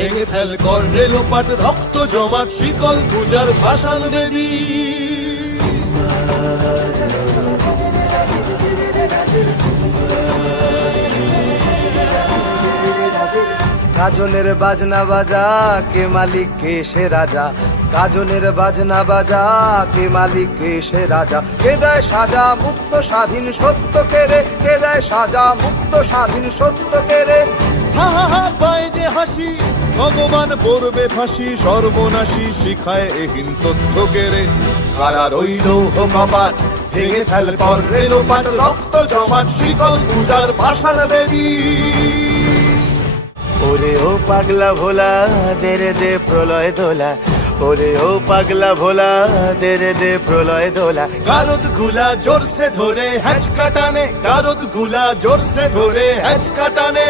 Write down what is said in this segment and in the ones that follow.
ভেঙে ফেল কর রেলোপাট রক্ত শিকল পূজার গাজনের বাজনা বাজা, কে মালিক, কে সে রাজা? গাজনের বাজনা বাজা, কে মালিক, কে সে রাজা? কে দেয় সাজা মুক্ত স্বাধীন সত্য কে রে? কে দেয় সাজা মুক্ত স্বাধীন সত্য কে রে হাসি ভগবান পড়বে ফাঁসি সর্বনাশী শিখায় এহীন তথ্য কেড়ে। কারা রইল কপাট ভেঙে ফেল কর রেলোপাট রক্ত জমাট শিকল পূজার পাষাণ বেদী। ওরে ও পাগলা ভোলা দেরে দে প্রলয় দোলা। ওরে ও পাগলা ভোলা দেরে দে প্রলয় দোলা। গারদগুলা জোরসে ধরে হ্যাচ কাটানে গারদগুলা জোরসে ধরে হ্যাচ কাটানে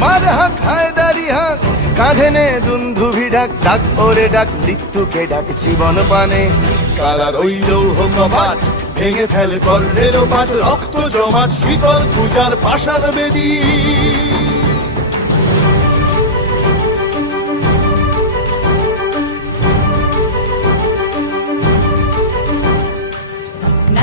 মার হাক হায়দারি হাক। কাঁধে নে দুন্ধুভি ডাক ডাক ওরে ডাক, মৃত্যুকে ডাক জীবন পানে। কারা রইল কপাট ভেঙে ফেল কর্ণের পাট রক্ত জমাট, শীতল পূজার পাশার বেদী।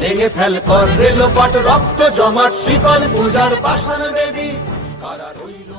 ভেঙে ফেল কর রেলপট রক্ত জমাট শিকল পূজার পাষাণ বেদি। কারা রইল